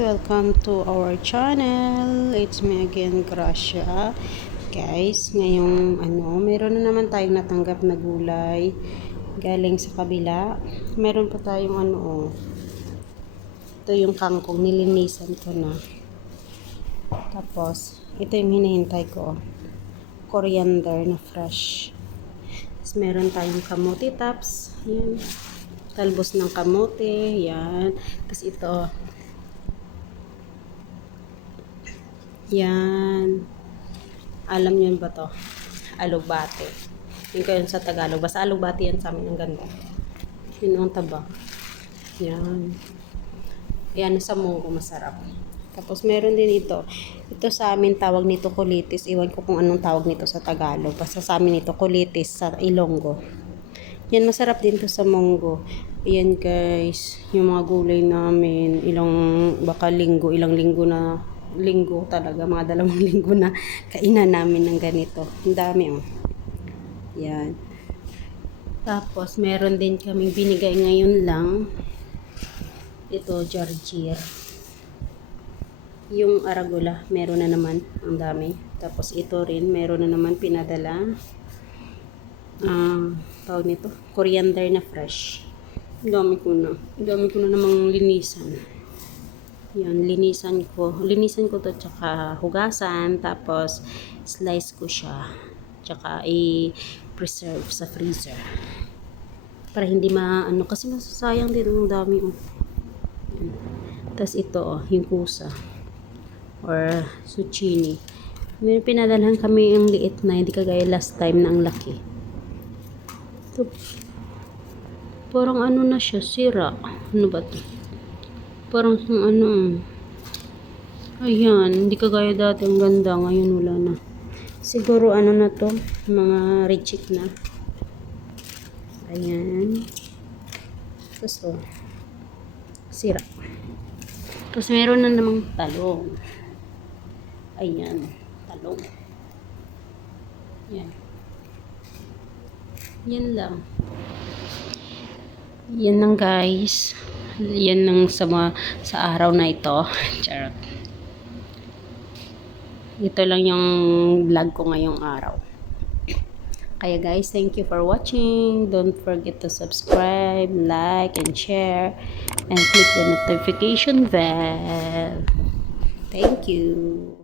welcome to our channel. It's me again, Gracia. Guys, ngayong meron na naman tayong natanggap na gulay galing sa kabila. Meron pa tayong ito yung kangkong, nilinisan ko na. Tapos, ito yung hinihintay ko. Coriander na fresh. Tapos, meron tayong kamote tops. Yan. Talbos ng kamote, yan. Tapos ito, yan. Alam niyo ba to? Alugbate. Yun ko yun sa Tagalog. Basta alugbate yan sa amin. Ang ganda. Yun ang taba. Yan. Yan sa munggo, masarap. Tapos meron din ito. Ito sa amin tawag nito kulitis. Iwan ko kung anong tawag nito sa Tagalog. Basta sa amin ito kulitis sa Ilonggo. Yan, masarap din to sa munggo. Ayan guys, yung mga gulay namin, ilang linggo talaga, mga 2 linggo na kainan namin ng ganito. Ang dami Yan. Tapos meron din kaming binigay ngayon lang. Ito, jarjir. Yung arugula, meron na naman, ang dami. Tapos ito rin, meron na naman pinadala. Tawag nito, coriander na fresh. Dami ko na namang linisan. Yan, linisan ko to, tsaka hugasan, tapos slice ko siya, tsaka i-preserve sa freezer para hindi kasi masasayang din, ang dami Tapos ito yung kusa or zucchini. May pinadalhan kami yung liit na, hindi kagaya last time na ang laki. Ito, parang na siya, sira. Ano ba to? Parang ayan, hindi kagaya dati, ang ganda. Ngayon wala na. Siguro na to, mga reject na. Ayan. Tapos sira. Tapos meron na namang talong. Ayan, talong. Yan. Yan lang. Yan lang guys. Yan lang sa araw na ito. Charot. Ito lang yung vlog ko ngayong araw. Kaya guys, thank you for watching. Don't forget to subscribe, like, and share. And click the notification bell. Thank you.